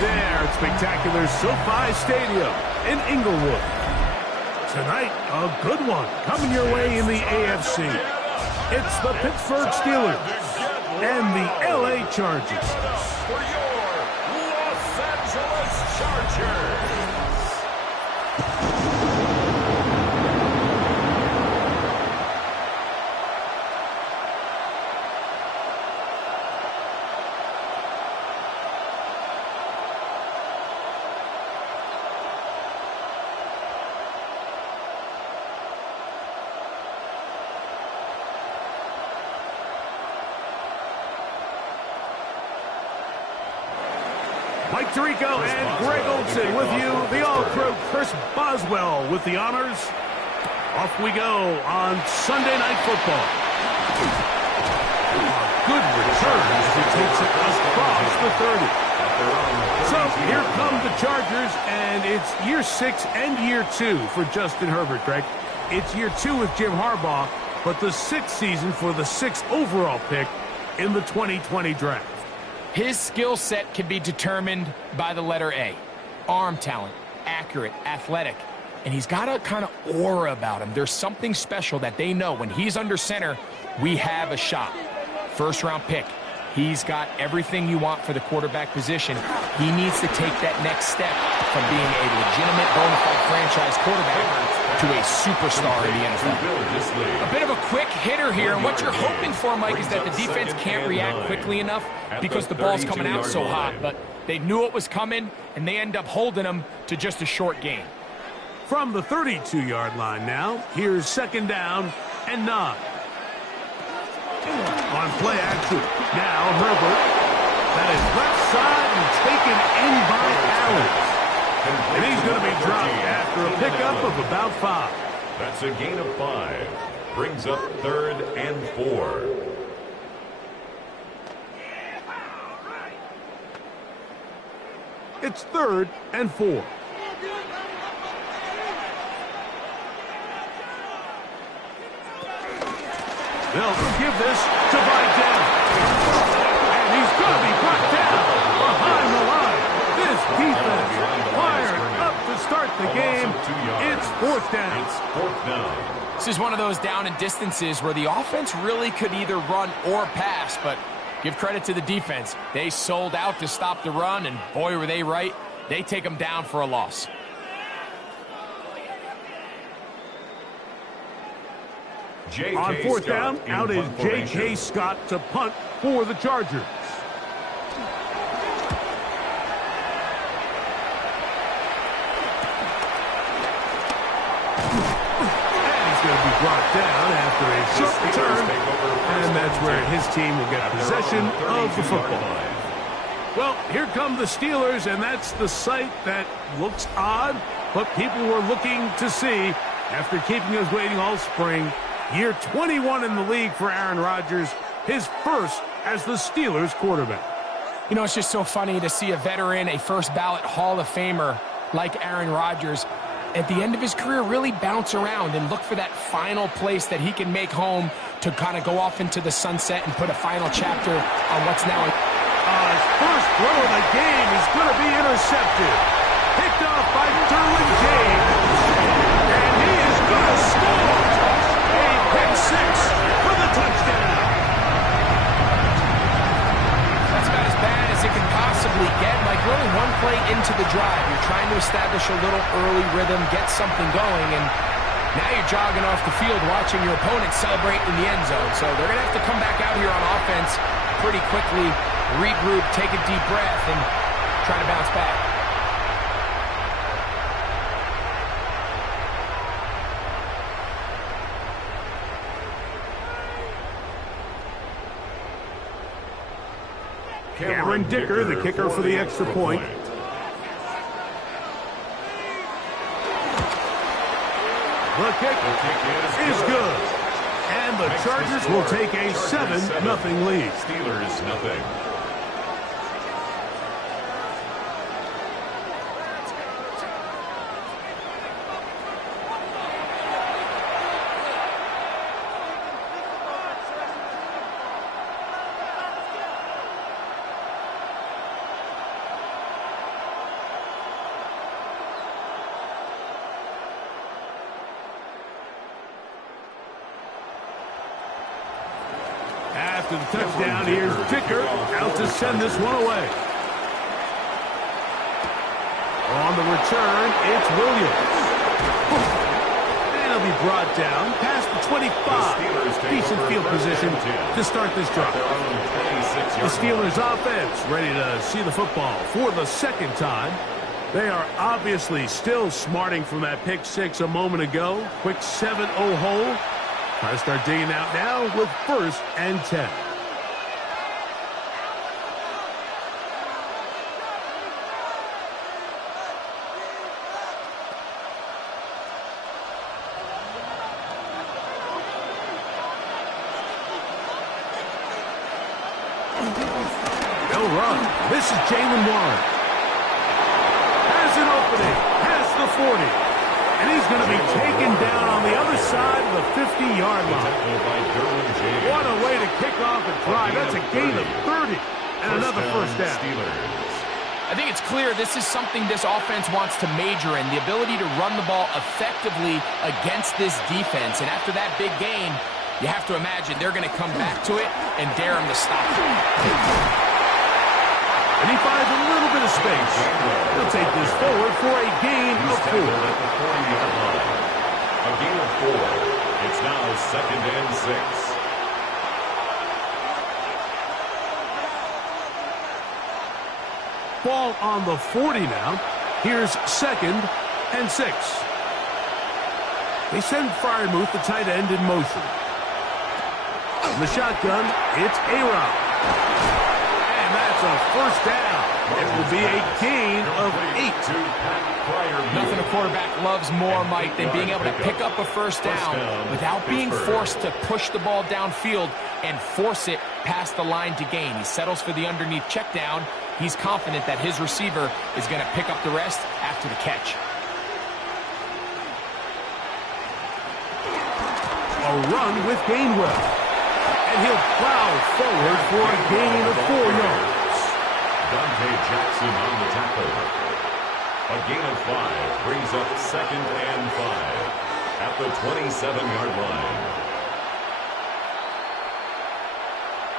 there at spectacular SoFi Stadium in Inglewood. Tonight, a good one coming your way in the AFC. It's the Pittsburgh Steelers and the LA Chargers. For your Los Angeles Chargers. Mike Tirico and Greg Olson with you. The All-Pro Chris Boswell with the honors. Off we go on Sunday Night Football. A good return as he takes it across the 30. So here come the Chargers, and it's year 6 and year 2 for Justin Herbert, Greg. It's year 2 with Jim Harbaugh, but the 6th season for the 6th overall pick in the 2020 draft. His skill set can be determined by the letter A. Arm talent, accurate, athletic. And he's got a kind of aura about him. There's something special that they know when he's under center, we have a shot. First-round pick. He's got everything you want for the quarterback position. He needs to take that next step from being a legitimate bona fide franchise quarterback to a superstar in the NFL. A bit of a quick hitter here, and what you're hoping for, Mike, is that the defense can't react quickly enough because the ball's coming out so hot, but they knew it was coming, and they end up holding them to just a short gain. From the 32-yard line now, here's 2nd down and 9. On play action, now Herbert. That is left side and taken in by Allen. And he's going to be dropped after a pickup of about 5. That's a gain of 5. Brings up 3rd and 4. It's 3rd and 4. They'll give this to Vidal. And he's going to be brought down behind the line. This defense fired up to start the game. It's 4th down. It's 4th down. This is one of those down and distances where the offense really could either run or pass, but give credit to the defense. They sold out to stop the run, and boy, were they right. They take them down for a loss. On 4th down, out is J.K. Scott to punt for the Chargers. And he's going to be brought down after a short return, and that's where his team will get possession of the football. Well, here come the Steelers, and that's the sight that looks odd, but people were looking to see after keeping us waiting all spring. Year 21 in the league for Aaron Rodgers, his first as the Steelers quarterback. You know, it's just so funny to see a veteran, a first-ballot Hall of Famer like Aaron Rodgers, at the end of his career really bounce around and look for that final place that he can make home to kind of go off into the sunset and put a final chapter on what's now his first throw of the game is going to be intercepted. Picked off by Derwin James. And he is going to score. Pick 6 for the touchdown. That's about as bad as it can possibly get. Like, really one play into the drive. You're trying to establish a little early rhythm, get something going, and now you're jogging off the field watching your opponent celebrate in the end zone. So they're going to have to come back out here on offense pretty quickly, regroup, take a deep breath, and try to bounce back. Cameron Dicker, the kicker for the extra point. The kick is good. And the Chargers will take a 7-0 lead. Steelers nothing. after the touchdown. Here's Dicker out to send this one away. On the return, it's Williams. And he'll be brought down past the 25. Decent field position to start this drive. The Steelers offense ready to see the football for the second time. They are obviously still smarting from that pick six a moment ago. Quick 7-0 hole. Try to start digging out now with 1st and 10. They'll run. This is Jalen Warren. Has an opening. Has the 40. And he's going to be taken down on the other side of the 50-yard line. What a way to kick off a drive. That's a gain of 30 and another first down. I think it's clear this is something this offense wants to major in, the ability to run the ball effectively against this defense. And after that big gain, you have to imagine they're going to come back to it and dare him to stop it. And he finds a little bit of space. He'll take this forward for a gain of 4. A gain of 4. It's now 2nd and 6. Ball on the 40 now. Here's 2nd and 6. They send Freiermuth, the tight end, in motion. In the shotgun, it's A-Rod. And that's a first down. It will be a gain of 8. Nothing a quarterback loves more, Mike, than being able to pick up a first down without being forced to push the ball downfield and force it past the line to gain. He settles for the underneath check down. He's confident that his receiver is going to pick up the rest after the catch. A run with Gainwell. And he'll plow forward for a gain of 4 yards. Dante Jackson on the tackle. A gain of 5 brings up 2nd and 5 at the 27-yard line.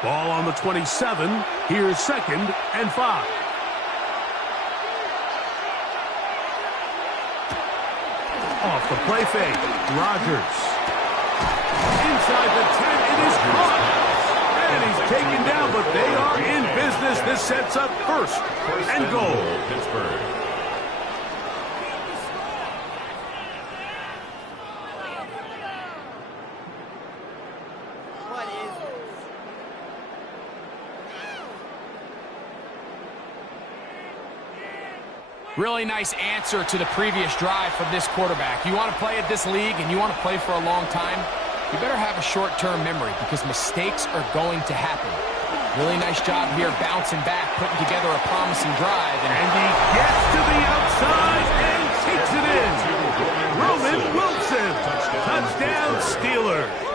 Ball on the 27. Here's 2nd and 5. Off the play fake. Rodgers. Inside the 10. It is caught. And he's taken down, but they are in business. This sets up 1st and goal. Pittsburgh. Really nice answer to the previous drive from this quarterback. You want to play at this league and you want to play for a long time, you better have a short-term memory because mistakes are going to happen. Really nice job here bouncing back, putting together a promising drive. And he gets to the outside and takes it in. Roman Wilson. Touchdown, Steelers.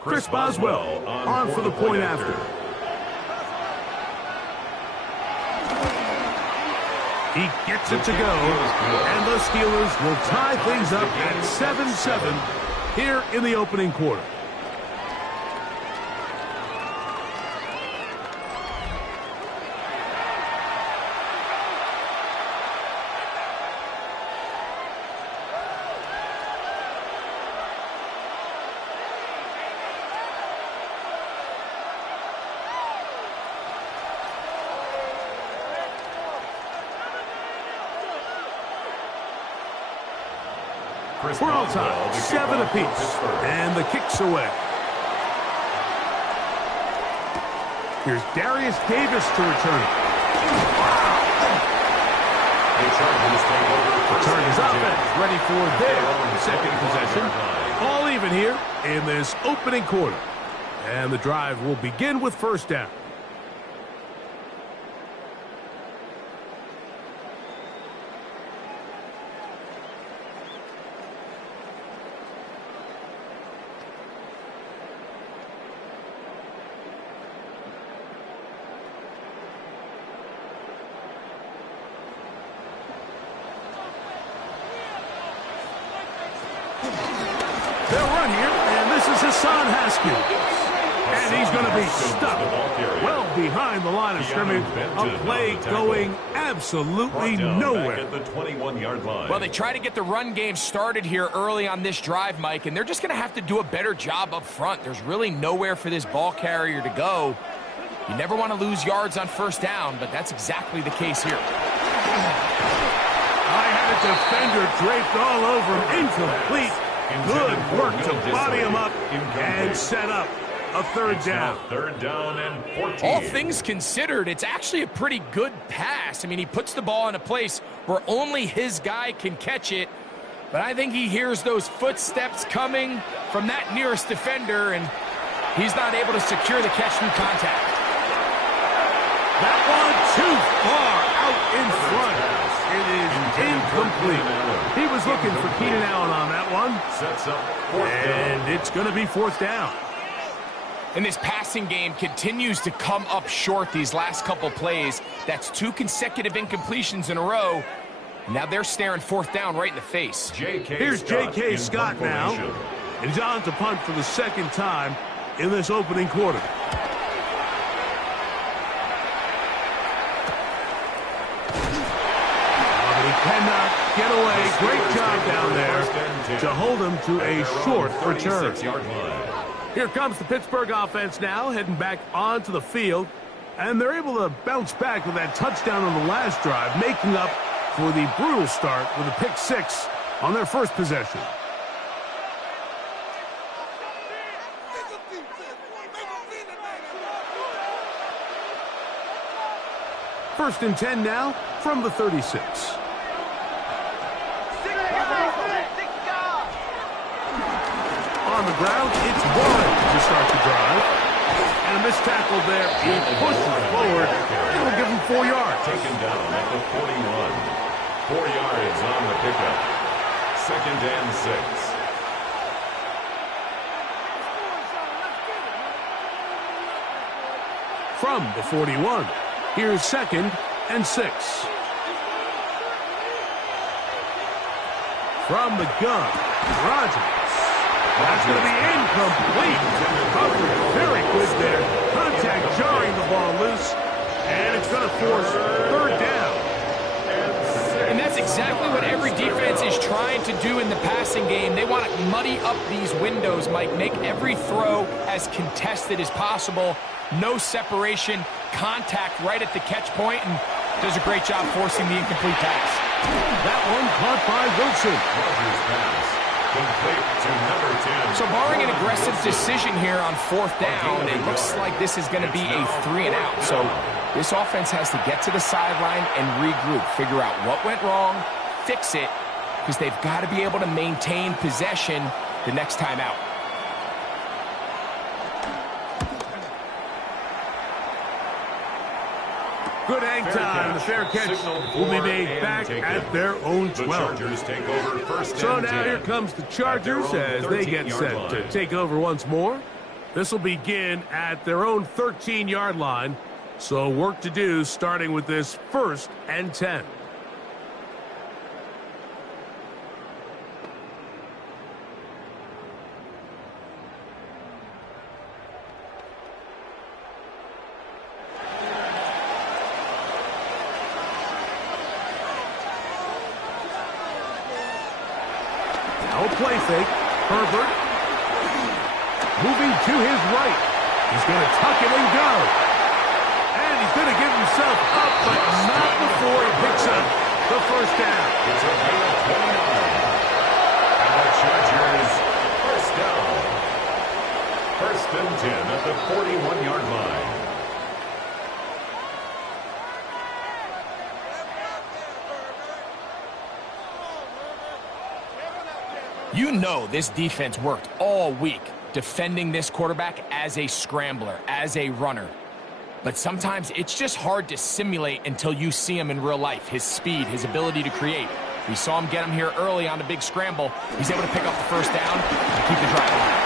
Chris Boswell on for the point after. He gets it to go, and the Steelers will tie things up at 7-7 here in the opening quarter. We're all tied, 7 apiece, and the kick's away. Here's Darius Davis to return it. The Chargers offense ready for their second possession. All even here in this opening quarter. And the drive will begin with first down. They'll run here, and this is Hassan Haskins. And he's going to be stuck well behind the line of scrimmage. A play going absolutely nowhere. At the 21-yard line. Well, they try to get the run game started here early on this drive, Mike, and they're just going to have to do a better job up front. There's really nowhere for this ball carrier to go. You never want to lose yards on first down, but that's exactly the case here. I had a defender draped all over him. Incomplete. Good work to body him up and set up a third down. Third down and 14. All things considered, it's actually a pretty good pass. I mean, he puts the ball in a place where only his guy can catch it. But I think he hears those footsteps coming from that nearest defender, and he's not able to secure the catch through contact. That one too far out in front. It is incomplete. He was looking for Keenan Allen on that one. Sets up fourth down. And it's going to be fourth down. And this passing game continues to come up short these last couple plays. That's 2 consecutive incompletions in a row. And now they're staring fourth down right in the face. Here's J.K. Scott now. And he's on to punt for the second time in this opening quarter. Cannot get away. Great job down there to hold him to a short return. Here comes the Pittsburgh offense now, heading back onto the field. And they're able to bounce back with that touchdown on the last drive, making up for the brutal start with a pick 6 on their first possession. First and 10 now from the 36. On the ground, it's Warren to start the drive. And a missed tackle there. He pushes forward. It'll give him 4 yards. Taken down at the 41. 4 yards on the pickup. Second and 6. From the 41, here's second and 6. From the gun, Rogers. That's going to be incomplete. Coverage very good there. Contact jarring the ball loose. And it's going to force third down. And that's exactly what every defense is trying to do in the passing game. They want to muddy up these windows, Mike. Make every throw as contested as possible. No separation. Contact right at the catch point. And does a great job forcing the incomplete pass. That one caught by Wilson. Rogers pass. Complete to number 10. So barring an aggressive decision here on fourth down, it looks like this is going to be a 3 and out. So this offense has to get to the sideline and regroup, figure out what went wrong, fix it, because they've got to be able to maintain possession the next time out. Good hang time. The fair catch will be made back at their own 12. The Chargers take over first and 10. So now here comes the Chargers as they get set to take over once more. This will begin at their own 13-yard line. So work to do starting with this first and 10. Play fake. Herbert moving to his right. He's going to tuck it and go. And he's going to give himself up, but not before he picks up the first down. It's a gain of 29. And the Chargers first down. First and 10 at the 41-yard line. You know this defense worked all week defending this quarterback as a scrambler, as a runner. But sometimes it's just hard to simulate until you see him in real life. His speed, his ability to create. We saw him get him here early on a big scramble. He's able to pick up the first down and keep the drive alive.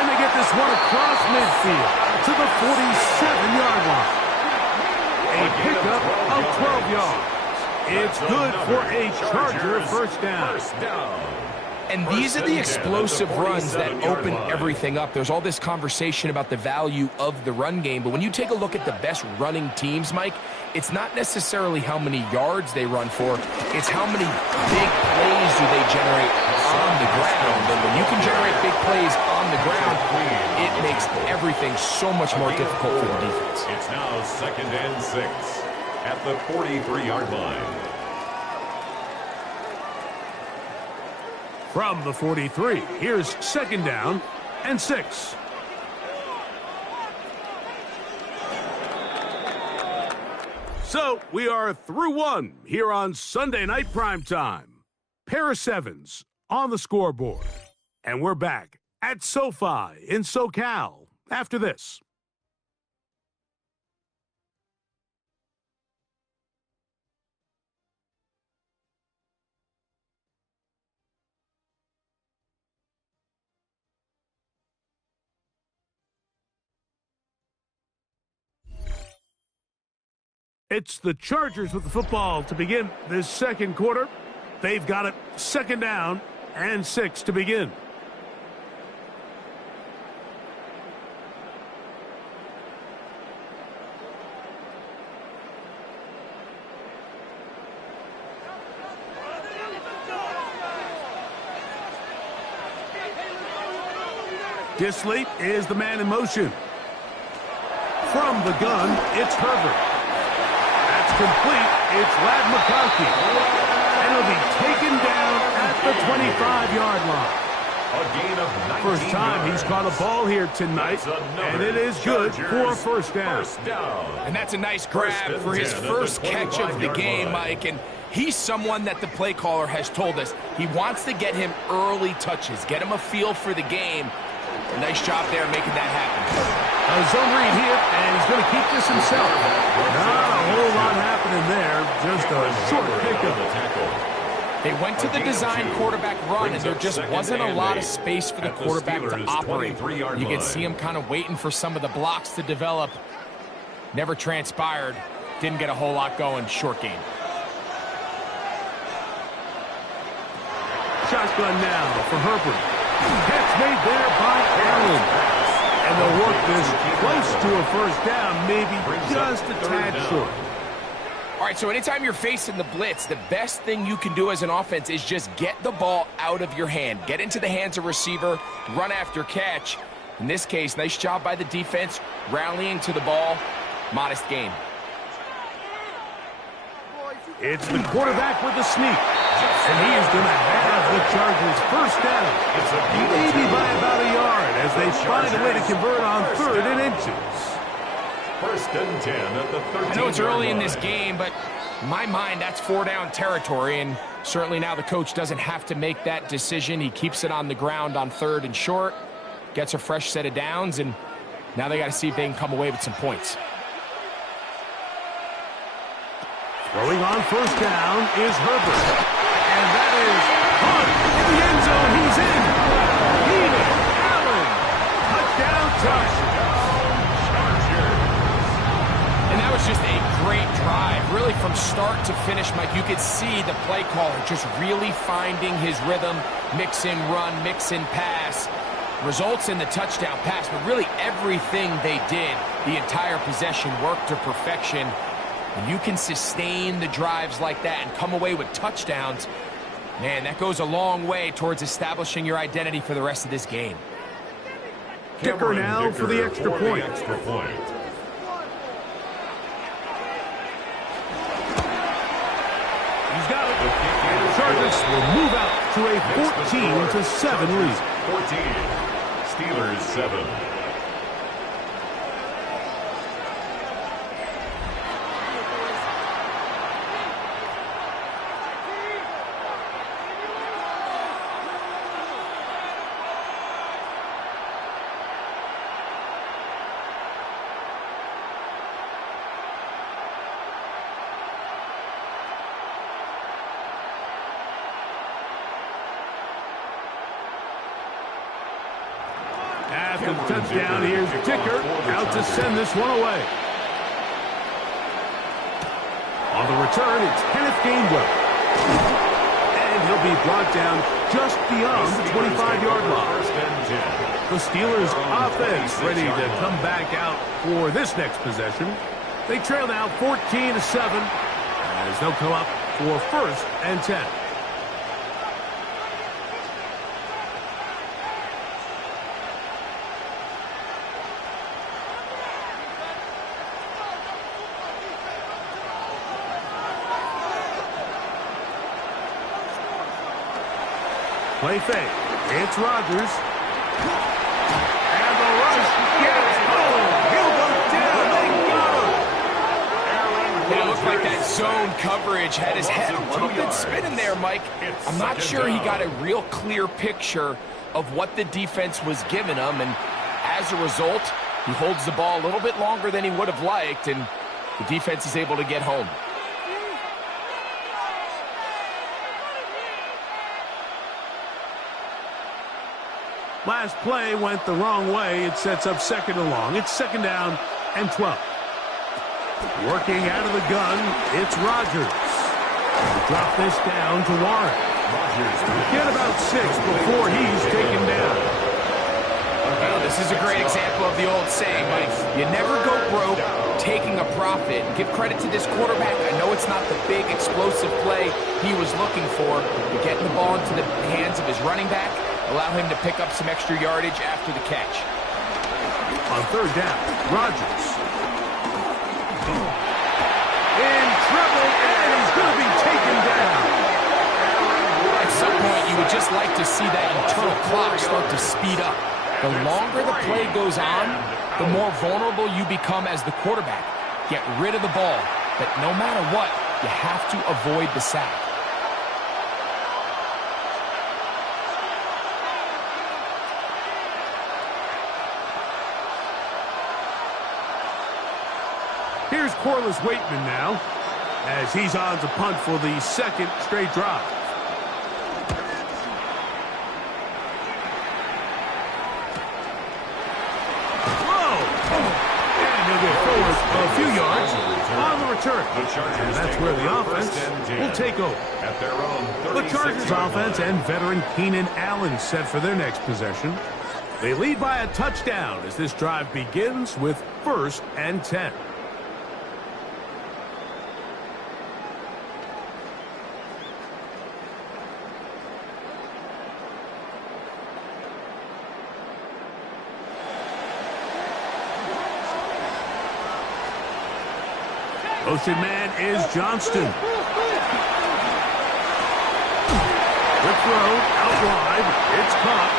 And they get this one across midfield to the 47-yard line. A pickup of 12 yards. It's good for a Charger first down. And these are the explosive runs that open everything up. There's all this conversation about the value of the run game, but when you take a look at the best running teams, Mike, it's not necessarily how many yards they run for, it's how many big plays do they generate on the ground. And when you can generate big plays on the ground, it makes everything so much more difficult for the defense. It's now 2nd and 6 at the 43-yard line. From the 43, here's 2nd down and 6. So we are through one here on Sunday Night Primetime. Pair of sevens on the scoreboard. And we're back at SoFi in SoCal after this. It's the Chargers with the football to begin this second quarter. They've got it 2nd down and 6 to begin. Disley is the man in motion. From the gun, it's Herbert. Complete, it's Lad McConkey, and he'll be taken down at the 25-yard line. A gain of 19 First time yards. he's caught a ball here tonight, and it is good for a first down. And that's a nice grab for his first catch of the game, Mike, and he's someone that the play caller has told us he wants to get him early touches, get him a feel for the game. A nice job there making that happen. A zone read here, and he's going to keep this himself. Not a whole lot happening there, just a short pickup. They went to the design quarterback run, and there just wasn't a lot of space for the quarterback to operate. You can see him kind of waiting for some of the blocks to develop. Never transpired. Didn't get a whole lot going. Short game. Shotgun now for Herbert. Catch made there by Allen. And they'll work this close to a first down, maybe just a tad short. All right, so anytime you're facing the blitz, the best thing you can do as an offense is just get the ball out of your hand. Get into the hands of receiver, run after catch. In this case, nice job by the defense, rallying to the ball. Modest game. It's the quarterback with the sneak. And he is going to have the Chargers first down. Maybe by about a yard as they find a way to convert on 3rd and inches. 1st and 10 at the 13. I know it's early in this game, but in my mind, that's 4-down territory. And certainly now the coach doesn't have to make that decision. He keeps it on the ground on 3rd and short, gets a fresh set of downs, and now they got to see if they can come away with some points. Throwing on first down is Herbert. And that is caught in the end zone. He's in. Keenan Allen. Touchdown, Chargers. And that was just a great drive. Really from start to finish, Mike, you could see the play caller just really finding his rhythm. Mix in run, mix in pass. Results in the touchdown pass, but really everything they did, the entire possession worked to perfection. When you can sustain the drives like that and come away with touchdowns, man, that goes a long way towards establishing your identity for the rest of this game. Dicker now for the extra point. He's got it. And the Chargers will move out to a 14-7 lead. 14. Steelers 7. After the touchdown, here's Dicker out to send this one away. On the return, it's Kenneth Gainwell. And he'll be brought down just beyond the 25-yard line. The Steelers' offense ready to come back out for this next possession. They trail now 14-7 as they'll come up for 1st and 10. Play fake. It's Rodgers. And the rush gets home. He'll go down. They got him. It looked like that zone coverage had his head a little bit spinning there, Mike. I'm not sure he got a real clear picture of what the defense was giving him, and as a result, he holds the ball a little bit longer than he would have liked, and the defense is able to get home. Last play went the wrong way. It sets up 2nd and long. It's 2nd down and 12. Working out of the gun, it's Rodgers. Drop this down to Warren. Get about 6 before he's taken down. Well, this is a great example of the old saying, Mike. You never go broke taking a profit. Give credit to this quarterback. I know it's not the big explosive play he was looking for, but getting the ball into the hands of his running back, allow him to pick up some extra yardage after the catch. On 3rd down, Rodgers. In trouble, and he's going to be taken down. At some point, you would just like to see that internal clock start to speed up. The longer the play goes on, the more vulnerable you become as the quarterback. Get rid of the ball, but no matter what, you have to avoid the sack. Here's Corliss Waitman now, as he's on to punt for the 2nd straight drive. Whoa! And he'll get forward a few yards on the return. And that's where the offense will take over. The Chargers offense and veteran Keenan Allen set for their next possession. They lead by a touchdown as this drive begins with 1st and 10. Motion man is Johnston. Quick throw, out wide. It's caught.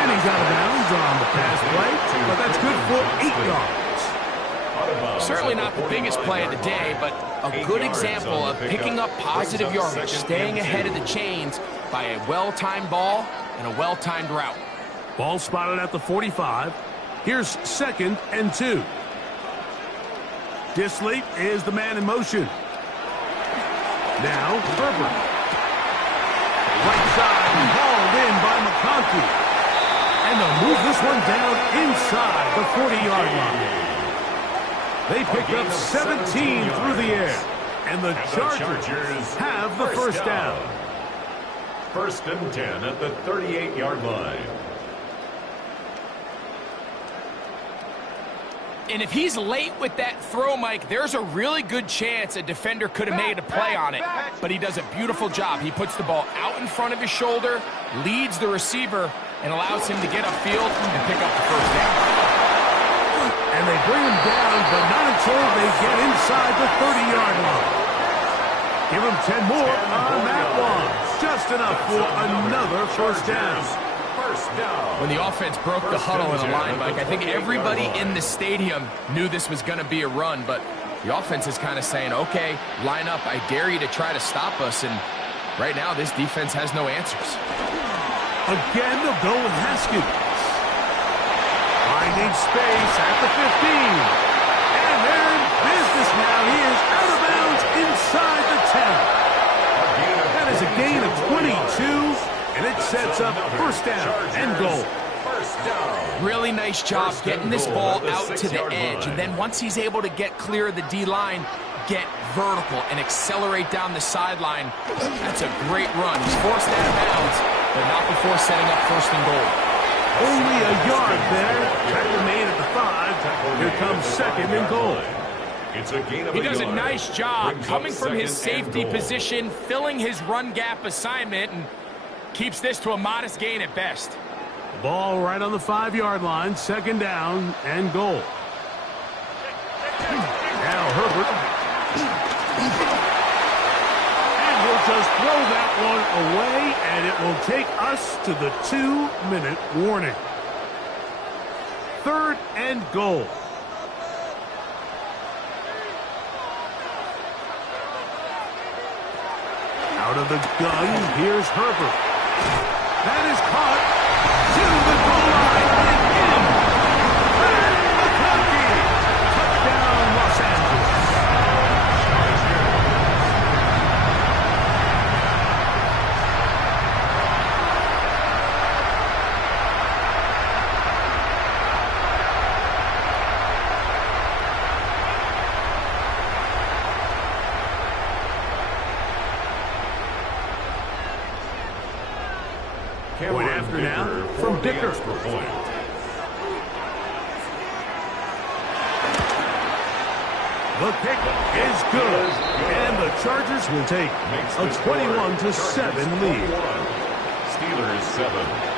And he's out of bounds on the pass play, but that's good for 8 yards. Certainly not the biggest play of the day, but a good example of picking up positive yardage, staying ahead of the chains by a well-timed ball and a well-timed route. Ball spotted at the 45. Here's 2nd and 2. Disley is the man in motion. Now, Herbert. Right side, hauled in by McConkey. And they'll move this one down inside the 40-yard line. They picked up 17 through the air. And the Chargers have the 1st down. 1st and 10 at the 38-yard line. And if he's late with that throw, Mike, there's a really good chance a defender could have made a play on it. But he does a beautiful job. He puts the ball out in front of his shoulder, leads the receiver, and allows him to get upfield and pick up the 1st down. And they bring him down, but not until they get inside the 30-yard line. Give him 10 more on that one. Just enough for another 1st down. When the offense broke the huddle in the line, Mike, I think everybody in the stadium knew this was going to be a run, but the offense is kind of saying, okay, line up, I dare you to try to stop us, and right now this defense has no answers. Again, they'll go with Haskins. Finding space at the 15. And they're in business now. He is out of bounds inside the 10. That is a gain of 22. And it sets up 1st down and goal. First down. Really nice job getting this ball out to the edge. And then once he's able to get clear of the D-line, get vertical and accelerate down the sideline. That's a great run. He's forced out of bounds, but not before setting up first and goal. Only a yard there. Tackle made at the 5. Here comes second and goal. It's a gain of He does a yard. nice job Brings coming up from his second and safety goal. position, filling his run gap assignment, and keeps this to a modest gain at best. Ball right on the 5-yard line. Second down and goal. Now Herbert. And he'll just throw that one away, and it will take us to the 2-minute warning. Third and goal. Out of the gun, here's Herbert. That is caught to the goal line and in. Pat McConkey. Touchdown, Los Angeles. Point after now from Dicker. The kick is good, and the Chargers will take a 21-7 lead. Steelers 7.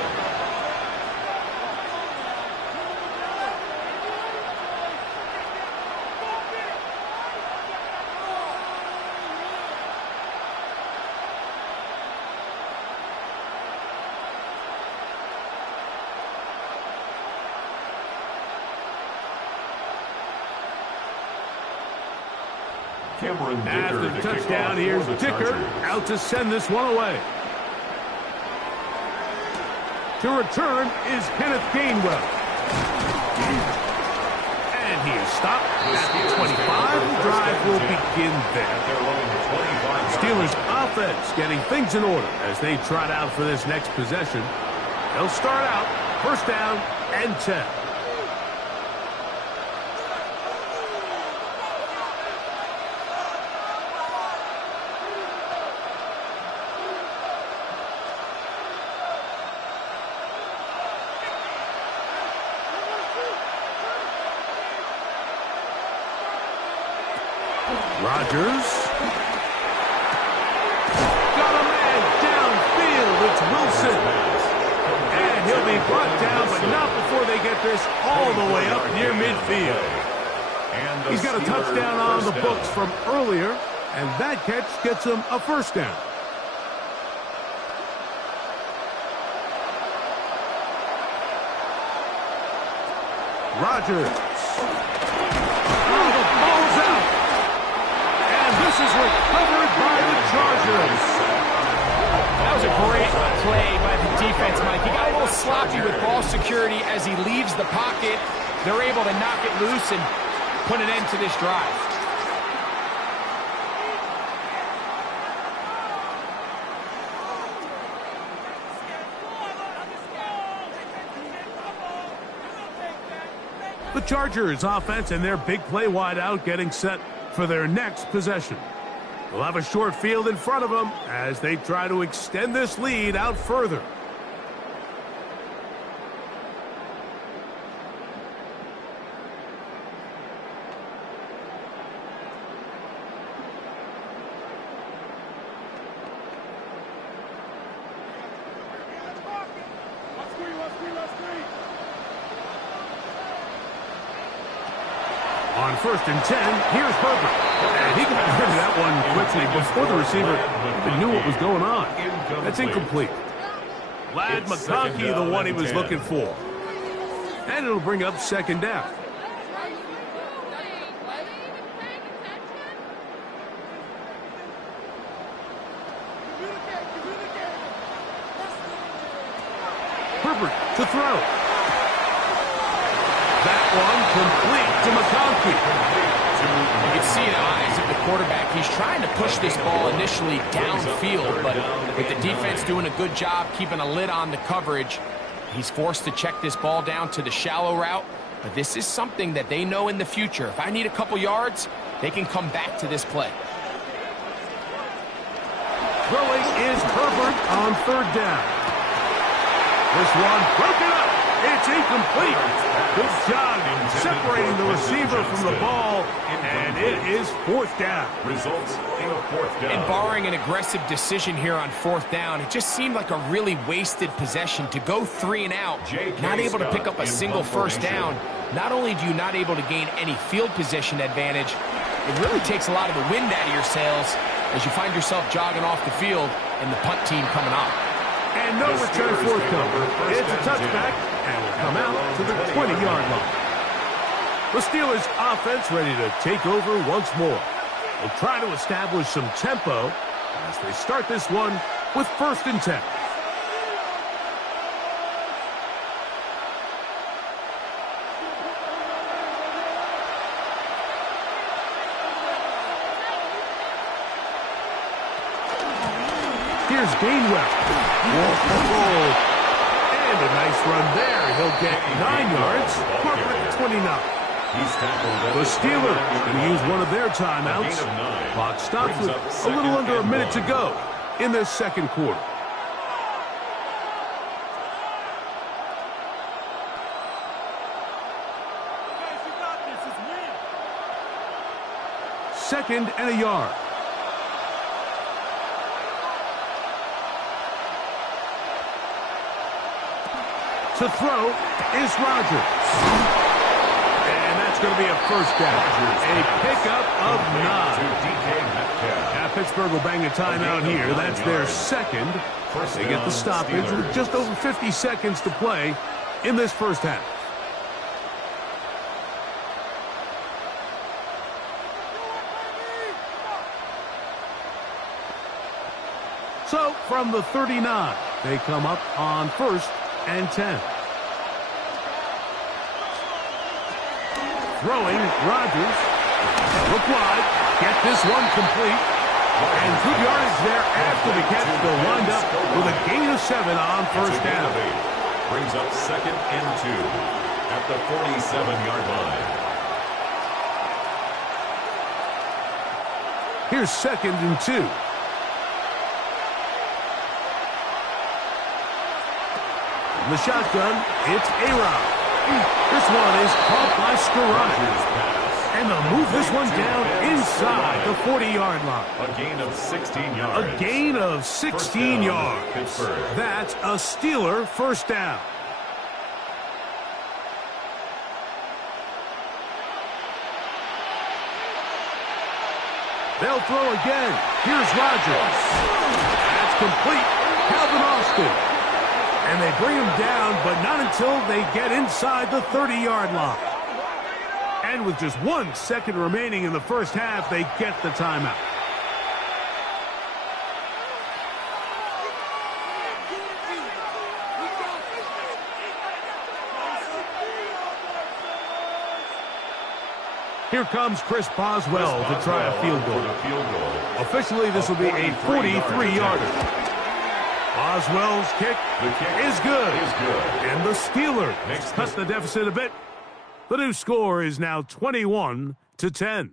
After the touchdown, here's Dicker out to send this one away. To return is Kenneth Gainwell. And he is stopped at the 25. The drive will begin there. Steelers offense getting things in order as they trot out for this next possession. They'll start out first down and 10. Rodgers. Got a man downfield. It's Wilson. And he'll be brought down, but not before they get this all the way up near midfield. He's got a touchdown on the books from earlier, and that catch gets him a first down. Rodgers. This is recovered by the Chargers. That was a great play by the defense, Mike. He got a little sloppy with ball security as he leaves the pocket. They're able to knock it loose and put an end to this drive. The Chargers offense and their big play wideout getting set for their next possession. They'll have a short field in front of them as they try to extend this lead out further. On first and 10, here's Herbert. And he got rid of that one quickly before the receiver even knew what was going on. That's incomplete. Lad McConkey, the one he was looking for. And it'll bring up second down. Herbert to throw. That one complete to McConkey. You can see in the eyes of the quarterback, he's trying to push this ball initially downfield, but with the defense doing a good job keeping a lid on the coverage, He's forced to check this ball down to the shallow route, but this is something that they know in the future. If I need a couple yards, they can come back to this play. Throwing is Herbert on third down. This one broken up. It's incomplete. Good job separating the receiver from the ball, and it is fourth down. Results in a fourth down. And barring an aggressive decision here on fourth down, it just seemed like a really wasted possession to go 3 and out, not able to pick up a single first down. Not only do you not able to gain any field position advantage, it really takes a lot of the wind out of your sails as you find yourself jogging off the field and the punt team coming on. And no return forthcoming. It's a touchback, and will come out to the 20-yard line. The Steelers' offense ready to take over once more. They'll try to establish some tempo as they start this one with 1st and 10. Here's Gainwell. Whoa. And a nice run there. He'll get 9 yards. Marker at 29. The Steelers going to use one of their timeouts. Clock stops with a little under a minute to go in this second quarter. Second and a yard. To throw is Rodgers. And that's going to be a first down. A pickup of 9. Now Pittsburgh will bang a timeout here. That's their second. They get the stoppage with just over 50 seconds to play in this first half. So from the 39, they come up on 1st and 10. Throwing, Rodgers. Look wide. Get this one complete. And good yardage there after the catch. They'll wind up with a gain of 7 on first down. Brings up 2nd and 2 at the 47-yard line. Here's 2nd and 2. The shotgun, it's A-Rod. This one is caught by Scarani. And they'll move this one down inside the 40-yard line. A gain of 16 yards. A gain of 16 yards. Pittsburgh. That's a Steeler first down. They'll throw again. Here's Rodgers. That's complete. Calvin Austin. And they bring him down, but not until they get inside the 30-yard line. And with just 1 second remaining in the first half, they get the timeout. Here comes Chris Boswell to try a field goal. Officially, this will be a 43-yarder. Boswell's kick is good. And the Steelers cut the deficit a bit. The new score is now 21-10.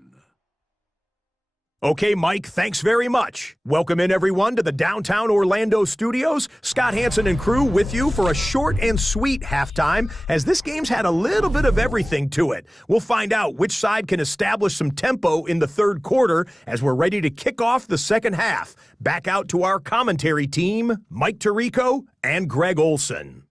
Okay, Mike, thanks very much. Welcome in, everyone, to the downtown Orlando studios. Scott Hansen and crew with you for a short and sweet halftime, as this game's had a little bit of everything to it. We'll find out which side can establish some tempo in the third quarter as we're ready to kick off the second half. Back out to our commentary team, Mike Tirico and Greg Olson.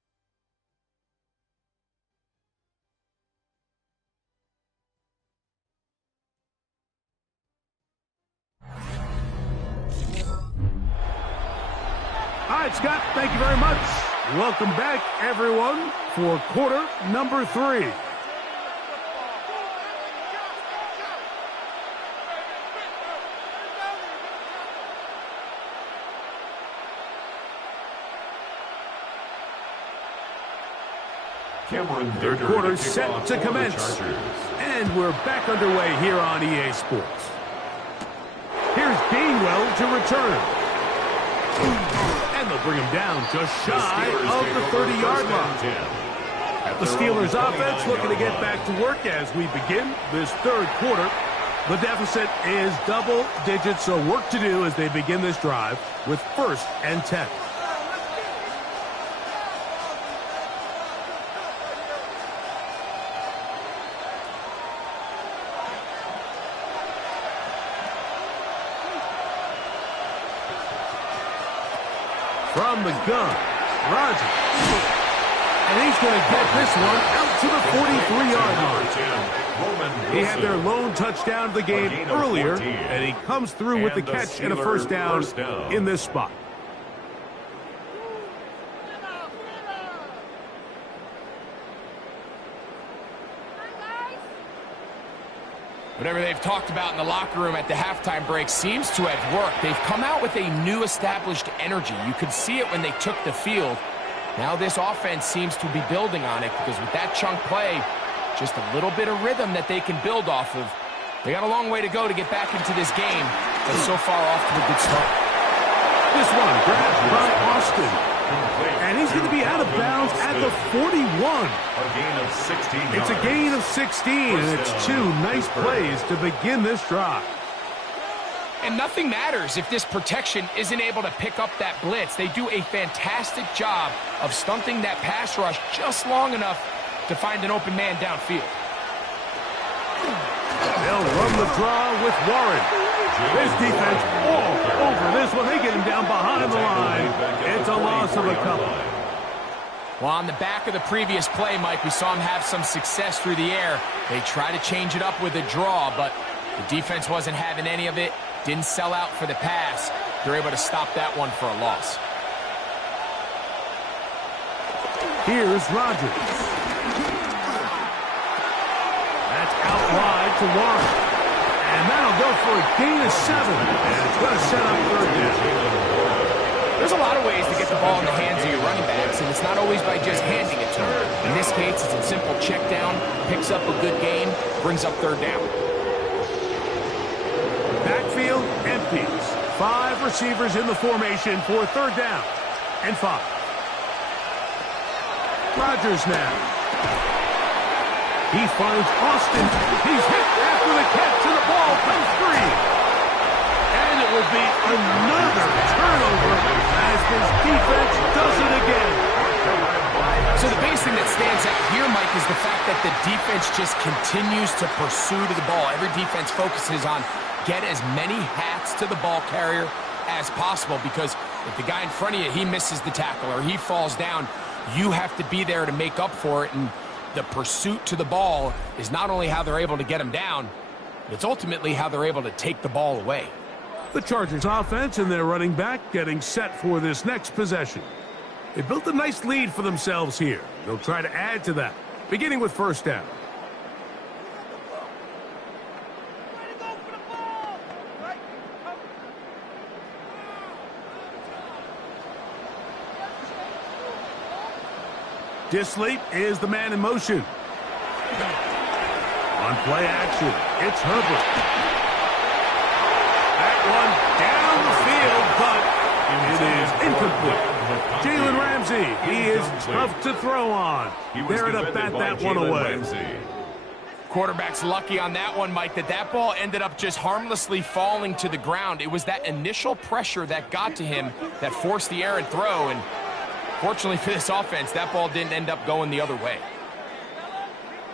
All right, Scott, thank you very much. Welcome back, everyone, for quarter number 3. Third quarter set to commence. And we're back underway here on EA Sports. Here's Gainwell to return. And And they'll bring him down just shy of the 30-yard line. The Steelers offense looking to get back to work as we begin this third quarter. The deficit is double digits, so work to do as they begin this drive with 1st and 10. From the gun, Rodgers. And he's going to get this one out to the 43-yard line. He had their lone touchdown of the game earlier, and he comes through with the catch and a first down in this spot. Whatever they've talked about in the locker room at the halftime break seems to have worked. They've come out with a new established energy. You could see it when they took the field. Now this offense seems to be building on it because with that chunk play, just a little bit of rhythm that they can build off of. They got a long way to go to get back into this game, but so far off to a good start. This one grabbed by Austin. And he's going to be out of bounds at the 41. A gain of 16 yards. It's a gain of 16, and it's 2 nice plays to begin this drive. And nothing matters if this protection isn't able to pick up that blitz. They do a fantastic job of stunting that pass rush just long enough to find an open man downfield. They'll run the draw with Warren. This defense all over this one. They get him down behind the line. It's a loss of a couple. Well, on the back of the previous play, Mike, we saw him have some success through the air. They try to change it up with a draw, but the defense wasn't having any of it. Didn't sell out for the pass. They're able to stop that one for a loss. Here's Rodgers. That's out wide to Warren. And that'll go for a gain of 7. And it's going to set up 3rd down. There's a lot of ways to get the ball in the hands of your running backs, and it's not always by just handing it to them. In this case, it's a simple check down, picks up a good gain, brings up 3rd down. Backfield empties. 5 receivers in the formation for 3rd down and 5. Rodgers now. He finds Austin. He's hit after the catch, and the ball comes free. And it will be another turnover as this defense does it again. So the biggest thing that stands out here, Mike, is the fact that the defense just continues to pursue to the ball. Every defense focuses on get as many hats to the ball carrier as possible, because if the guy in front of you, he misses the tackle or he falls down, you have to be there to make up for it. And the pursuit to the ball is not only how they're able to get him down, but it's ultimately how they're able to take the ball away. The Chargers offense and their running back getting set for this next possession. They built a nice lead for themselves here. They'll try to add to that, beginning with 1st down. Disley is the man in motion. On play action, it's Herbert. That one down the field, but it is incomplete. Jalen Ramsey, he is tough to throw on. They're to bat that one away. Quarterback's lucky on that one, Mike, that ball ended up just harmlessly falling to the ground. It was that initial pressure that got to him that forced the errant throw, and fortunately for this offense, that ball didn't end up going the other way.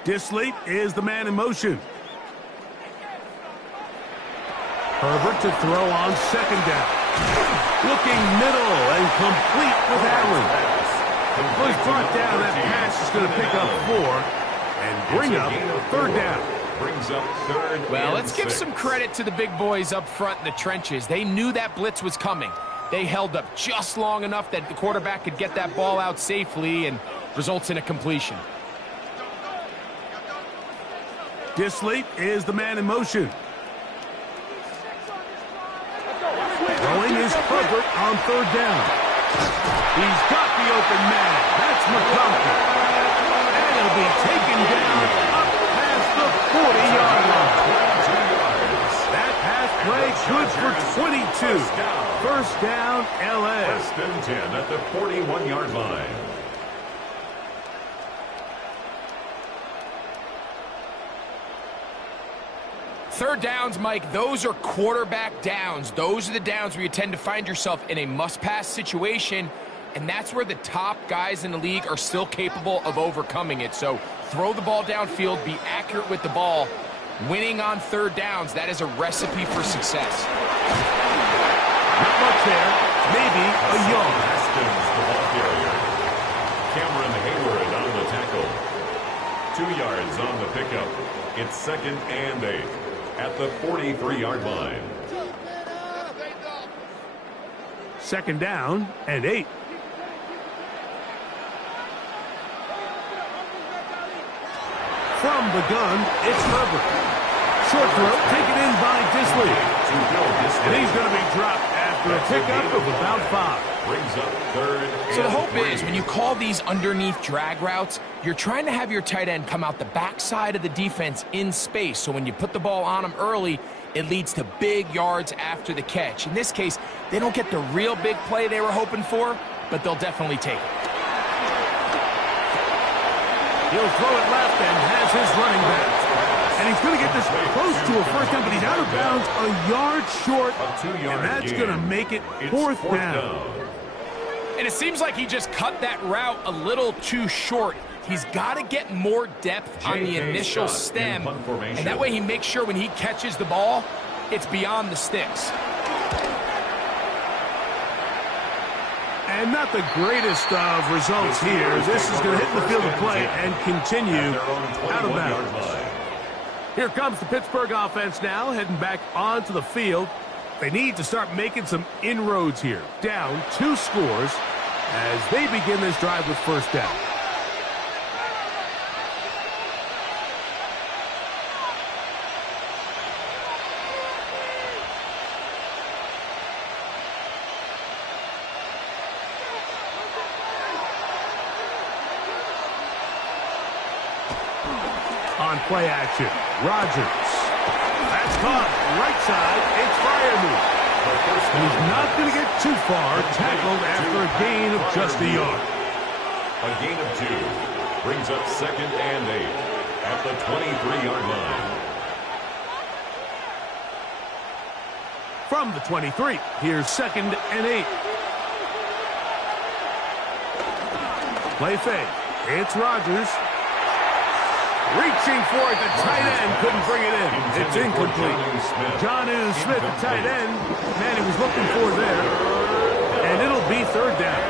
Disley is the man in motion. Herbert to throw on 2nd down. Looking middle and complete with Allen. Well, he's brought down. That pass is going to pick up 4 and bring up 3rd down. Brings up 3rd. Well, let's give some credit to the big boys up front in the trenches. They knew that blitz was coming. They held up just long enough that the quarterback could get that ball out safely and results in a completion. Disley is the man in motion. Throwing is Herbert on 3rd down. He's got the open man. That's McConkey. And he'll be taken down up past the 40-yard line. That pass play good for 22. First down, L.A. First and 10 at the 41-yard line. Third downs, Mike, those are quarterback downs. Those are the downs where you tend to find yourself in a must-pass situation, and that's where the top guys in the league are still capable of overcoming it. So throw the ball downfield, be accurate with the ball. Winning on third downs, that is a recipe for success. Not much there. Maybe a yard. Haskins, the ball carrier. Cameron Hayward on the tackle. 2 yards on the pickup. It's second and 8 at the 43-yard line. Second down and 8. From the gun, it's Herbert. Short throw taken in by Disley. And he's going to be dropped after a pickup of about 5. Brings up third. So the hope is when you call these underneath drag routes, you're trying to have your tight end come out the backside of the defense in space. So when you put the ball on him early, it leads to big yards after the catch. In this case, they don't get the real big play they were hoping for, but they'll definitely take it. He'll throw it left and has his running back. And he's going to get this close to a first down, but he's out of bounds a yard short, and that's going to make it fourth down. And it seems like he just cut that route a little too short. He's got to get more depth on the initial stem, and that way he makes sure when he catches the ball, it's beyond the sticks. And not the greatest of results here. This is going to hit the field of play and continue out of bounds. Here comes the Pittsburgh offense now, heading back onto the field. They need to start making some inroads here. Down 2 scores as they begin this drive with first down. On play action, Rodgers. That's caught. Right side, it's Firemove. He's not going to get too far. Tackled after a gain of just a yard. A gain of 2 brings up second and 8 at the 23-yard line. From the 23, here's second and 8. Play fake. It's Rodgers. Reaching for it, the tight end couldn't bring it in. It's incomplete. Jonnu Smith, the tight end, man he was looking for there. And it'll be third down.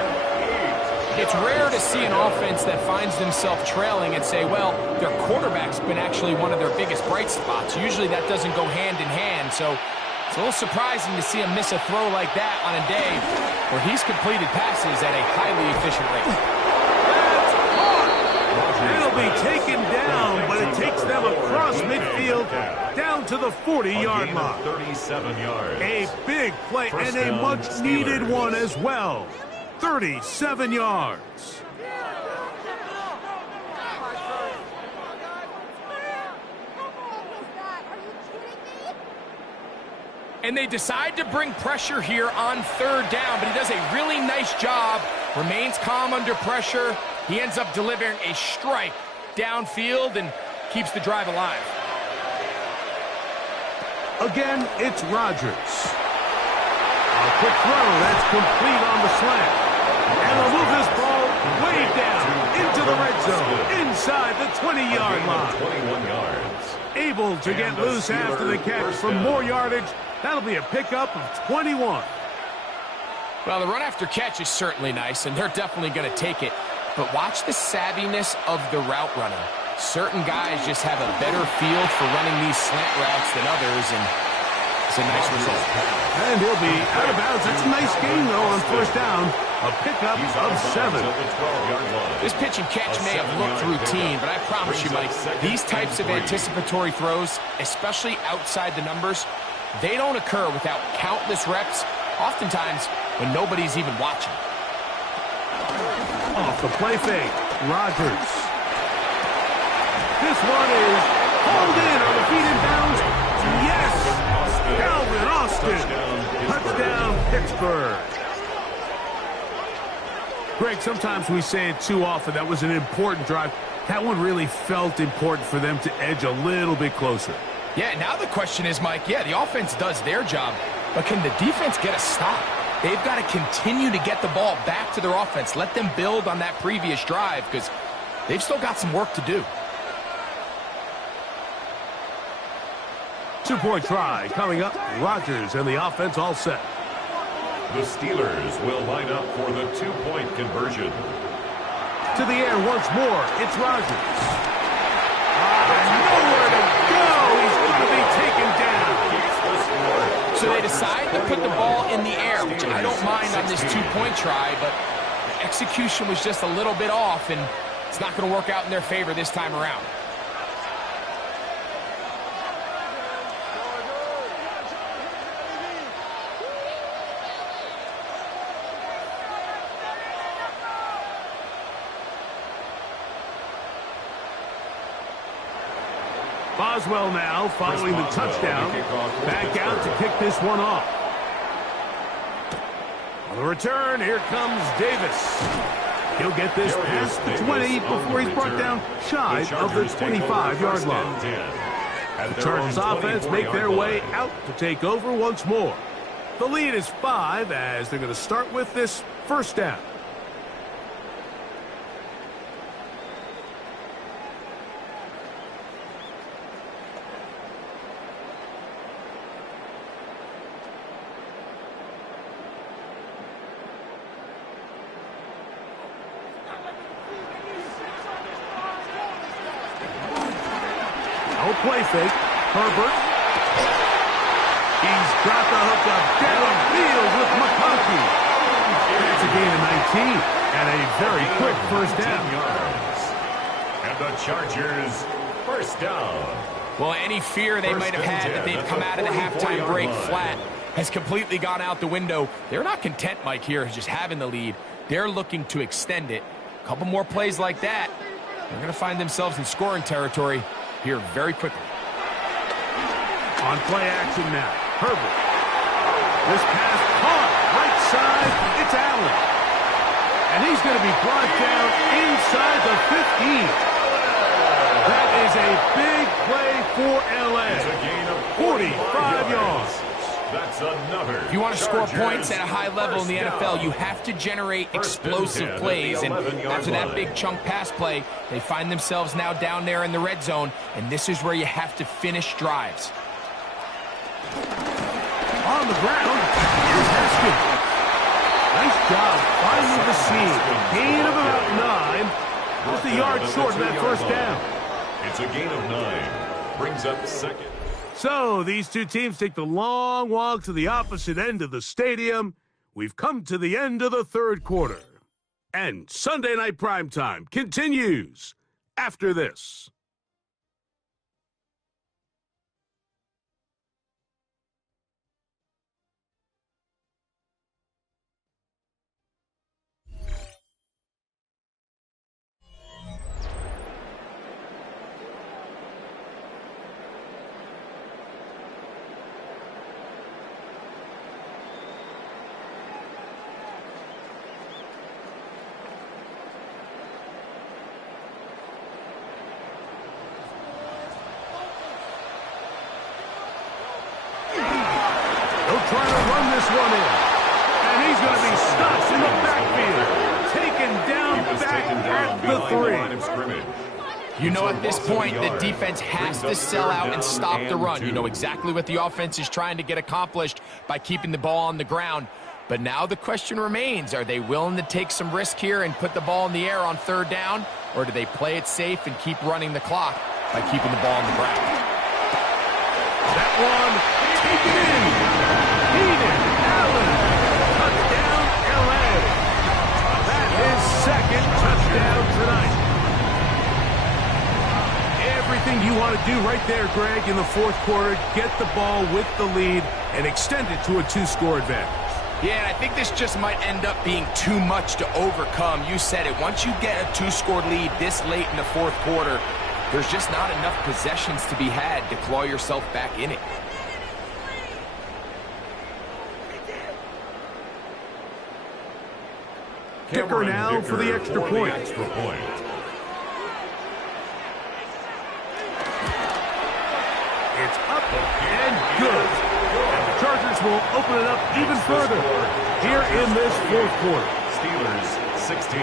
It's rare to see an offense that finds themselves trailing and say, well, their quarterback's been actually one of their biggest bright spots. Usually that doesn't go hand in hand, so it's a little surprising to see him miss a throw like that on a day where he's completed passes at a highly efficient rate. It'll be taken down, but it takes them across midfield down to the 40-yard line. 37 yards. A big play and a much-needed one as well. 37 yards. And they decide to bring pressure here on third down, but he does a really nice job, remains calm under pressure. He ends up delivering a strike downfield and keeps the drive alive. Again, it's Rodgers. A quick throw, that's complete on the slant. And they'll move this ball way down into the red zone, inside the 20-yard line. 21 yards. Able to get loose after the catch for more yardage. That'll be a pickup of 21. Well, the run after catch is certainly nice, and they're definitely going to take it. But watch the savviness of the route running. Certain guys just have a better feel for running these slant routes than others, and it's a nice result. And he'll be out of bounds. That's a nice gain, though, on first down. A pickup of 7. This pitch and catch may have looked routine, but I promise you, Mike, these types of anticipatory throws, especially outside the numbers, they don't occur without countless reps, oftentimes when nobody's even watching. Off the play fake, Rodgers. This one is hauled in on the feet in bounds. Yes! Calvin Austin. Touchdown, Pittsburgh. Greg, sometimes we say it too often. That was an important drive. That one really felt important for them to edge a little bit closer. Yeah, now the question is, Mike, yeah, the offense does their job, but can the defense get a stop? They've got to continue to get the ball back to their offense. Let them build on that previous drive because they've still got some work to do. Two-point try coming up. Rodgers and the offense all set. The Steelers will line up for the two-point conversion. To the air once more. It's Rodgers. Nowhere to go. He's going to be taken down. So they decide to put the ball in the air, which I don't mind on this two-point try, but the execution was just a little bit off, and it's not going to work out in their favor this time around. Boswell now following the touchdown. Back out to kick this one off. On the return, here comes Davis. He'll get this past the 20 before he's brought down shy of the 25-yard line. The Chargers offense make their way out to take over once more. The lead is 5 as they're going to start with this first down. Play fake. Herbert. He's got the hook up downfield with McConkey. That's a gain of 19 and a very quick first down. And the Chargers first down. Well, any fear they might have had that they'd come out of the halftime break flat has completely gone out the window. They're not content, Mike, here, just having the lead. They're looking to extend it. A couple more plays like that, they're going to find themselves in scoring territory here very quickly. On play action now. Herbert. This pass caught. Right side. It's Allen. And he's going to be brought down inside the 15. That is a big play for LA. It's a gain of 45 yards. That's another. If you want to score points at a high level in the NFL, you have to generate explosive plays. And after that big chunk pass play, they find themselves now down there in the red zone. And this is where you have to finish drives. On the ground, here's Haskins. Nice job finding the seam. Gain of about 9. Just a yard short of that first down. It's a gain of 9. Brings up second. So these two teams take the long walk to the opposite end of the stadium. We've come to the end of the third quarter. And Sunday Night Primetime continues after this. Trying to run this one in. And he's going to be stopped in the backfield. Taken down back at the 3. You know, at this point, the defense has to sell out and stop the run. You know exactly what the offense is trying to get accomplished by keeping the ball on the ground. But now the question remains, are they willing to take some risk here and put the ball in the air on third down? Or do they play it safe and keep running the clock by keeping the ball on the ground? That one taken in. Allen, touchdown, LA. That is second touchdown tonight. Everything you want to do right there, Greg, in the fourth quarter, get the ball with the lead and extend it to a 2-score advantage. Yeah, and I think this just might end up being too much to overcome. You said it. Once you get a 2-score lead this late in the fourth quarter, there's just not enough possessions to be had to claw yourself back in it. Dicker now for the extra point. It's up and good. And the Chargers will open it up even further here in this fourth quarter. Steelers 16.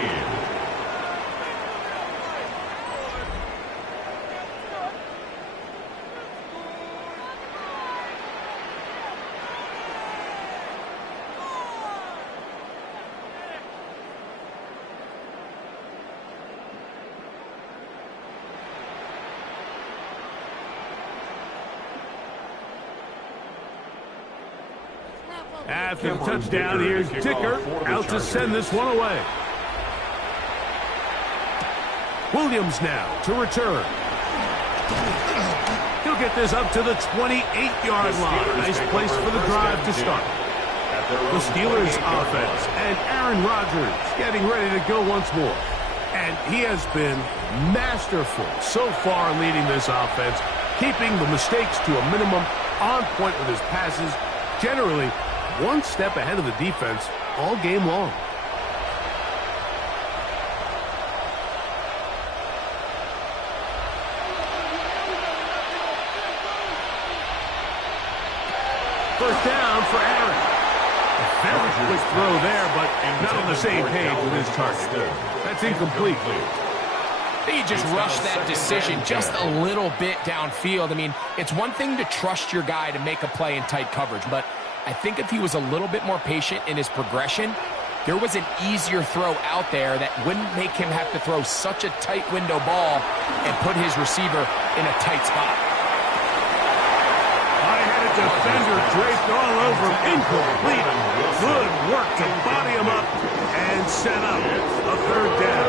After the touchdown, here's Dicker out to send this one away. Williams now to return. He'll get this up to the 28-yard line. Nice place for the drive to start. The Steelers offense and Aaron Rodgers getting ready to go once more. And he has been masterful so far leading this offense, keeping the mistakes to a minimum, on point with his passes, generally one step ahead of the defense all game long. First down for Aaron. A very quick throw there, but not on the same page with his target. That's incomplete. He just rushed that decision just a little bit downfield. I mean, it's one thing to trust your guy to make a play in tight coverage, but I think if he was a little bit more patient in his progression, there was an easier throw out there that wouldn't make him have to throw such a tight window ball and put his receiver in a tight spot. I had a defender draped all over him. Incomplete. Good work to body him up and set up a third down.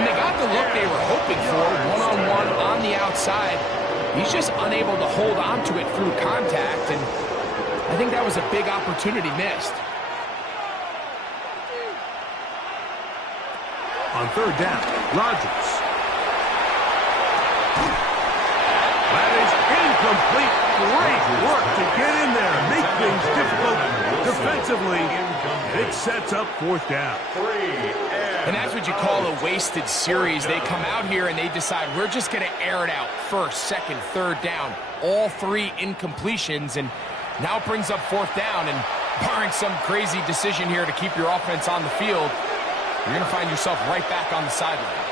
And they got the look they were hoping for, one-on-one on the outside. He's just unable to hold on to it through contact, and I think that was a big opportunity missed. On third down, Rodgers. That is incomplete. Great work to get in there, make things difficult defensively. It sets up fourth down. And that's what you call a wasted series. They come out here and they decide we're just going to air it out first, second, third down. All three incompletions, and now it brings up fourth down. And barring some crazy decision here to keep your offense on the field, you're going to find yourself right back on the sideline.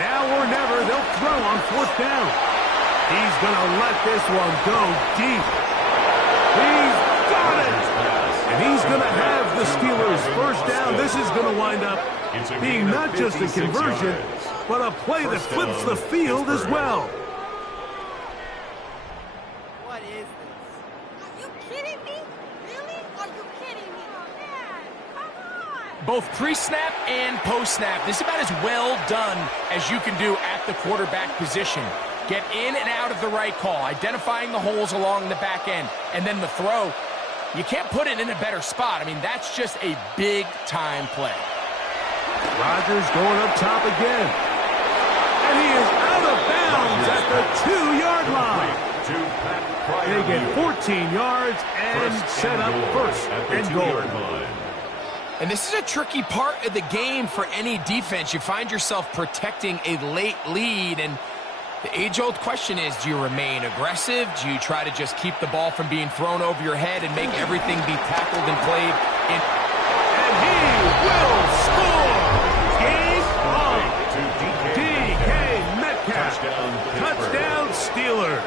Now or never, they'll throw on fourth down. He's going to let this one go deep. He's got it! And he's going to have the Steelers first down. This is going to wind up being not just a conversion, but a play that flips the field as well. What is this? Are you kidding me? Really? Are you kidding me? Dad, come on! Both pre-snap and post-snap, this is about as well done as you can do at the quarterback position. Get in and out of the right call, identifying the holes along the back end, and then the throw. You can't put it in a better spot. I mean, that's just a big-time play. Rodgers going up top again. And he is out of bounds at the 2-yard line. They get 14 yards and set up first and goal. And this is a tricky part of the game for any defense. You find yourself protecting a late lead, and the age-old question is, do you remain aggressive? Do you try to just keep the ball from being thrown over your head and make everything be tackled and played in? And he will score! Game on! DK Metcalf. Touchdown Steelers.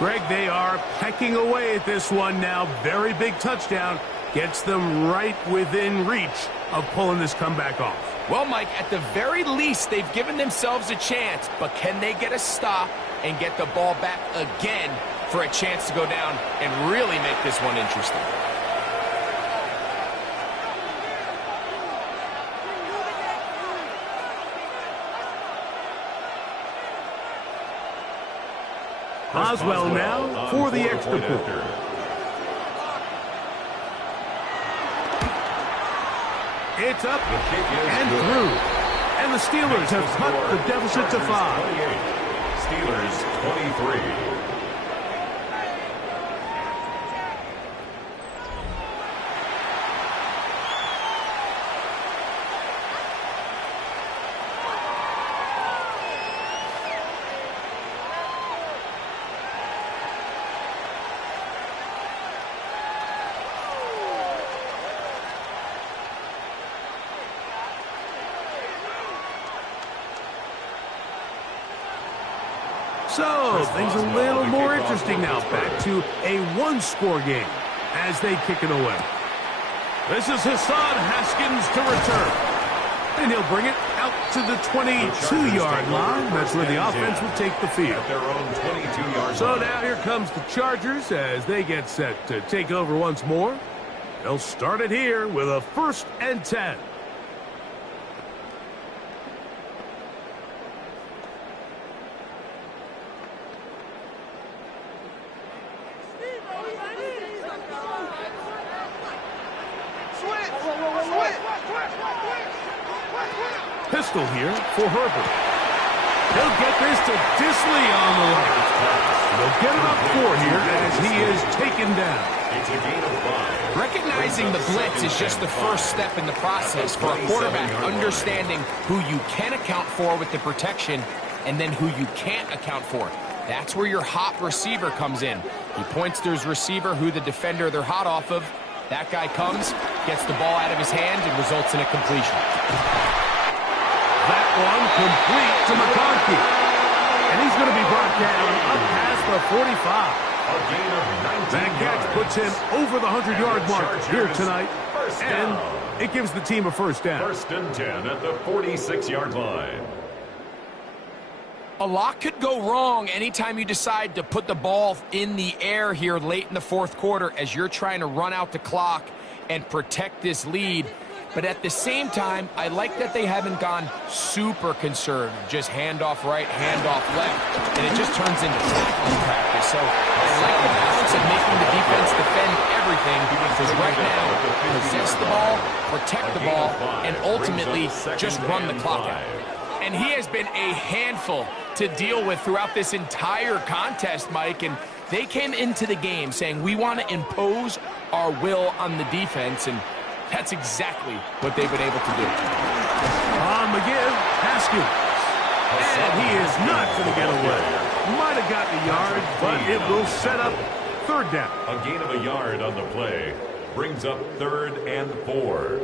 Greg, they are pecking away at this one now. Very big touchdown. Gets them right within reach of pulling this comeback off. Well, Mike, at the very least, they've given themselves a chance, but can they get a stop and get the ball back again for a chance to go down and really make this one interesting? Oswell now for the extra point. It's up and through. And the Steelers have cut the deficit to 5. Steelers 23. So, things a little more interesting now. Back to a one-score game as they kick it away. This is Hassan Haskins to return. And he'll bring it out to the 22-yard line. That's where the offense will take the field. At their own 22-yard So line. now here comes the Chargers as they get set to take over once more. They'll start it here with a 1st and 10. Pistol here for Herbert. He'll get this to Disley on the left. They'll get it up 4 here as he is taken down. It's a gain of 5. Recognizing the blitz is just the first step in the process for a quarterback understanding who you can account for with the protection and then who you can't account for. That's where your hot receiver comes in. He points to his receiver who the defender they're hot off of. That guy comes, gets the ball out of his hand, and results in a completion. That one complete to McConkey. And he's going to be brought down up past the 45. A gain of 19 That catch yards. puts him over the 100-yard mark here tonight. First And down. it gives the team a 1st down. 1st and 10 at the 46-yard line. A lot could go wrong anytime you decide to put the ball in the air here late in the 4th quarter as you're trying to run out the clock and protect this lead. But at the same time, I like that they haven't gone super conservative. Just handoff right, handoff left, and it just turns into tackling practice. So I like the balance of making the defense defend everything because right now, possess the ball, protect the ball, and ultimately just run the clock out. And he has been a handful to deal with throughout this entire contest, Mike, and they came into the game saying we want to impose our will on the defense, and that's exactly what they've been able to do. On the give, Haskins. And he is not going to get away. Might have gotten a yard, but it will set up 3rd down. A gain of a yard on the play brings up 3rd and 4.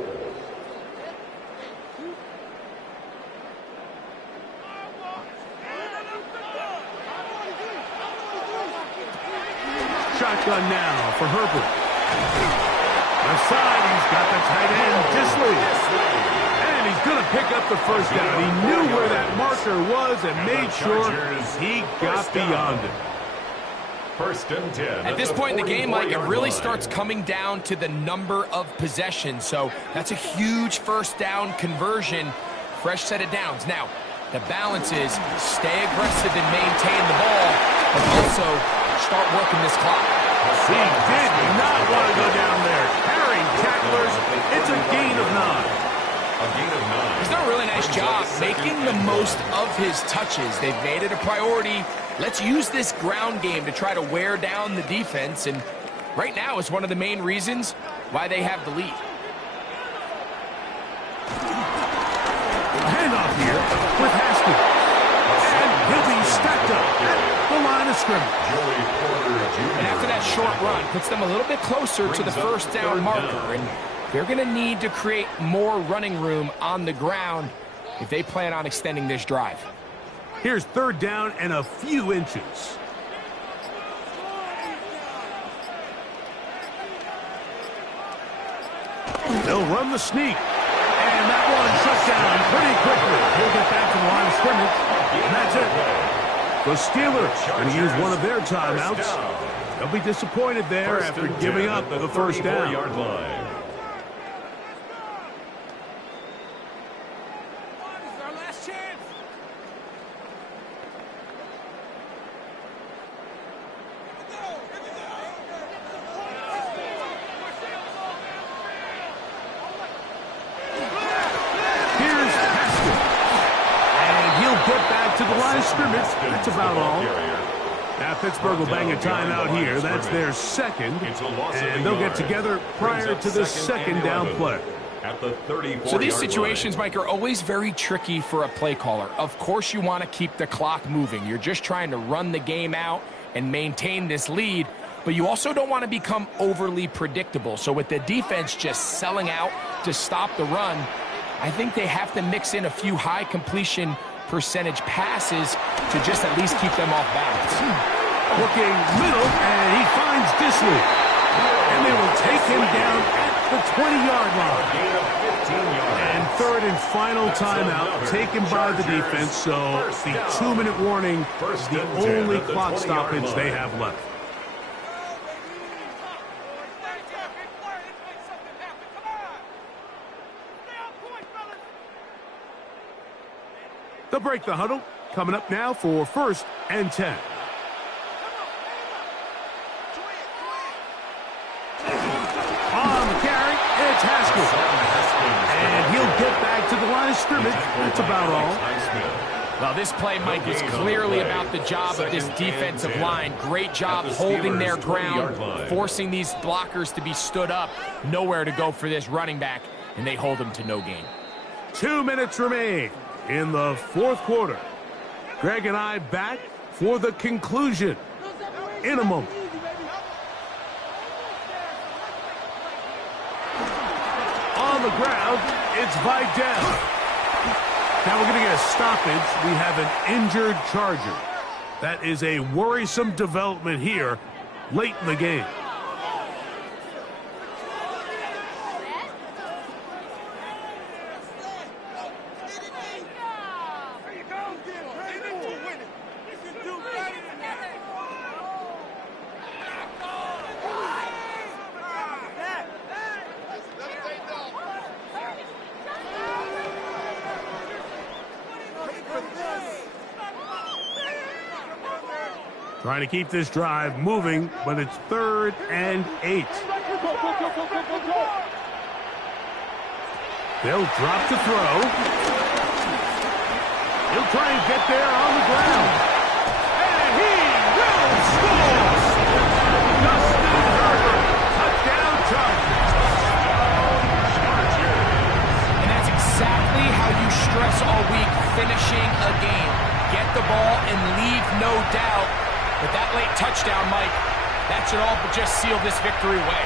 Shotgun now for Herbert. Left side, he's got the tight end, Disley. And he's going to pick up the 1st down. He knew where that marker was and made sure he got beyond it. 1st and 10. At this point in the game, Mike, it 44-yard really line. starts coming down to the number of possessions. So that's a huge 1st down conversion. Fresh set of downs. Now, the balance is stay aggressive and maintain the ball, but also start working this clock. He did not want to go down there. Carrying tacklers, it's a gain of 9. A gain of 9. He's done a really nice job making the most of his touches. They've made it a priority. Let's use this ground game to try to wear down the defense, and right now it's one of the main reasons why they have the lead. A handoff here with Haskins. And he'll be stacked up at the line of scrimmage. And after that short run, puts them a little bit closer to the 1st down marker, and they're going to need to create more running room on the ground if they plan on extending this drive. Here's 3rd down and a few inches. They'll run the sneak. And that one shut down pretty quickly. He'll get back to the line of scrimmage. And that's it. The Steelers going to use one of their timeouts. They'll be disappointed there after giving up the 1st down. Line. Scrimmage. That's about all. Now Pittsburgh will bang a timeout here. That's their 2nd. And they'll get together prior to the 2nd down play. At the 34-yard So these situations, Mike, are always very tricky for a play caller. Of course you want to keep the clock moving. You're just trying to run the game out and maintain this lead. But you also don't want to become overly predictable. So with the defense just selling out to stop the run, I think they have to mix in a few high completion percentage passes to just at least keep them off balance. Looking middle, and he finds Disley. And they will take him down at the 20-yard line. And third and final timeout taken by the defense, so the 2-minute warning is the only clock stoppage they have left. They'll break the huddle. Coming up now for 1st and 10. On the carry, it's Haskell. And he'll get back to the line of scrimmage. That's about all. Well, this play, Mike, is clearly about the job of this defensive line. Great job holding their ground, forcing these blockers to be stood up. Nowhere to go for this running back, and they hold him to no gain. 2 minutes remain in the 4th quarter. Greg and I back for the conclusion in a moment. On the ground, it's Vidal. Now we're going to get a stoppage. We have an injured Charger. That is a worrisome development here late in the game. Trying to keep this drive moving, but it's 3rd and 8. They'll drop to throw. He'll try and get there on the ground. And he will score! Justin Herbert, touchdown Chargers. And that's exactly how you stress all week, finishing a game. Get the ball and leave no doubt. But that late touchdown, Mike, that should all but just seal this victory away.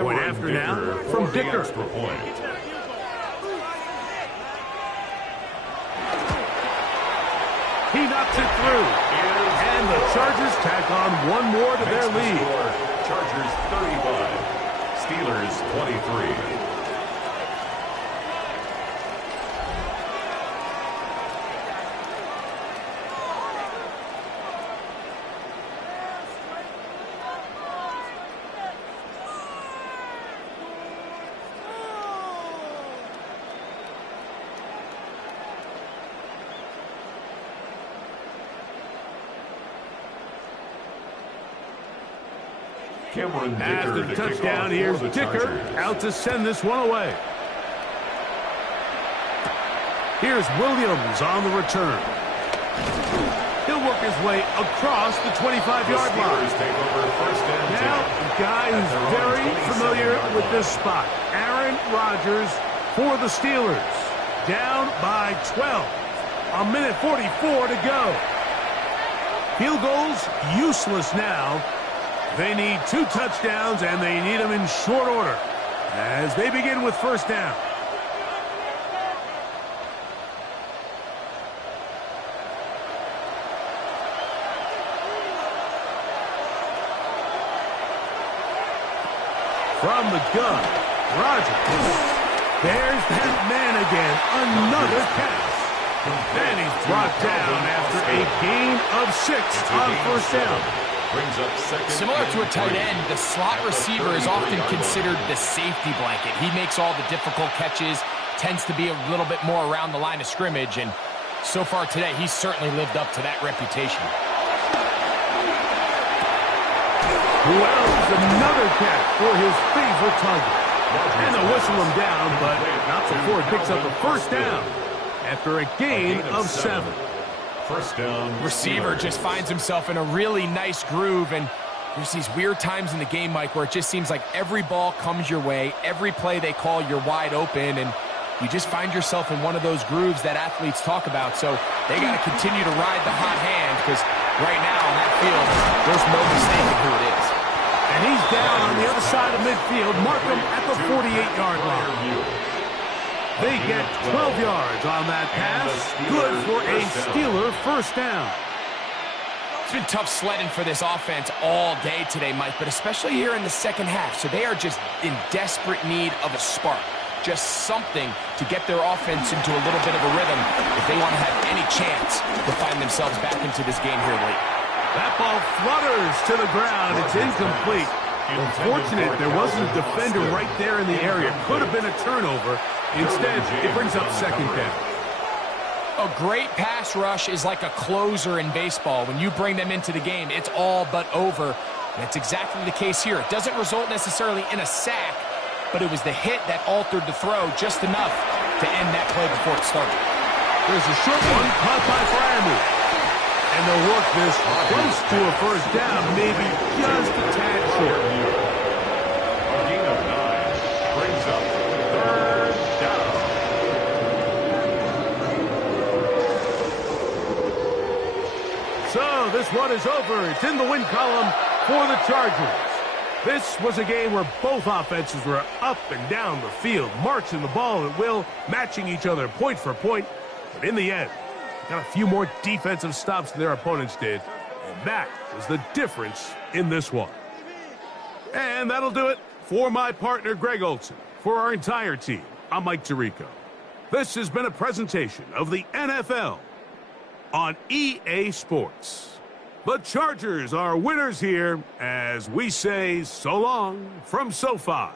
Point after now from Dicker. He knocks it through. And the Chargers tack on one more to their lead. Chargers 35, Steelers 23. After the touchdown, here's Dicker out to send this one away. Here's Williams on the return. He'll work his way across the 25-yard line. Now, a guy who's very familiar with this spot. Aaron Rodgers for the Steelers. Down by 12. A minute 44 to go. Field goals useless now. They need 2 touchdowns, and they need them in short order as they begin with 1st down. From the gun, Rodgers. There's that man again. Another pass. And he's brought down after a gain of 6 on 1st down. Similar to a tight end, the slot receiver is often considered the safety blanket. He makes all the difficult catches, tends to be a little bit more around the line of scrimmage, and so far today, he's certainly lived up to that reputation. Wells, another catch for his favorite target. And they'll whistle him down, but not before he picks up a 1st down after a gain of 7. 1st down. Receiver just finds himself in a really nice groove, and there's these weird times in the game, Mike, where it just seems like every ball comes your way, every play they call, you're wide open, and you just find yourself in one of those grooves that athletes talk about. So they got to continue to ride the hot hand because right now on that field, there's no mistaking who it is. And he's down on the other side of midfield. Mark him at the 48-yard line. They get 12 yards on that pass. Good for a Steeler first down. It's been tough sledding for this offense all day today, Mike, but especially here in the second half. So they are just in desperate need of a spark. Just something to get their offense into a little bit of a rhythm if they want to have any chance to find themselves back into this game here late. That ball flutters to the ground. It's incomplete. Unfortunate there wasn't a defender right there in the area. Could have been a turnover. Instead, it brings up second down. A great pass rush is like a closer in baseball. When you bring them into the game, it's all but over. And that's exactly the case here. It doesn't result necessarily in a sack, but it was the hit that altered the throw just enough to end that play before it started. There's a short one caught by Fryermuth. And they'll work this close to a first down, maybe just a tad short. A gain of 9 brings up third down. So this one is over. It's in the win column for the Chargers. This was a game where both offenses were up and down the field, marching the ball at will, matching each other point for point. But in the end, got a few more defensive stops than their opponents did, and that was the difference in this one. And that'll do it for my partner, Greg Olson. For our entire team, I'm Mike Tirico. This has been a presentation of the NFL on EA Sports. The Chargers are winners here as we say so long from SoFi.